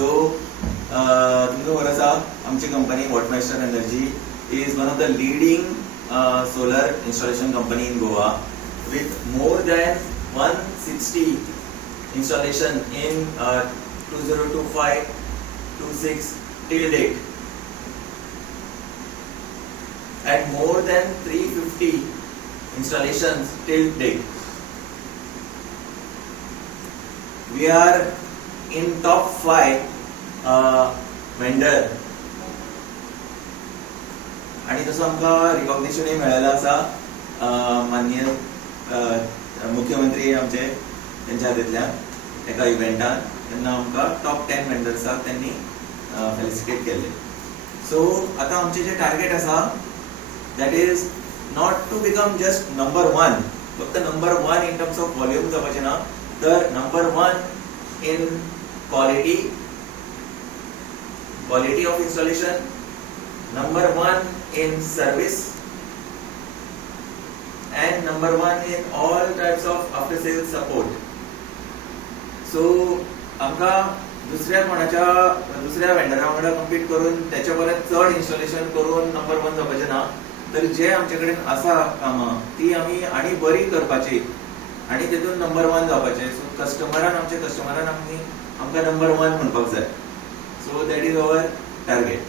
So तुमकां खबर आसा आमची company Watmaster energy is one of the leading solar installation company in Goa with more than 160 installation in 2025-26 till date and more than 350 installations till date. We are in top 5 vendor आणि तसो आमकां रिकॉग्निशनूय मेळ्ळेलें आसा माननीय मुख्यमंत्री आमचे त्यांच्या हातींतल्यान एका इव्हेंटान तेन्ना आमकां टॉप 10 वेंडर्साक त्यांनी फेलिसिटेट केल्ले. सो आतां आमचे जे टार्गेट आसा that is not to become just number 1, फक्त number 1 in terms of volume जावपाचें ना, तर number 1 in quality of installation, number 1 in service, and number 1 in all types of after sales support. So आमकां दुसऱ्या वेंडरा वांगडा compete करून त्याच्या परस चड इन्स्टॉलेशन करून नंबर 1 जावपाचें ना, तर जे आमचे कडेन आसा कामां ती आमी आनी बरी करपाची आनी तेतून नंबर 1 जावपाचें. सो आमच्या कस्टमरान आमकां नंबर 1 म्हणपाक जाय. So that is our target.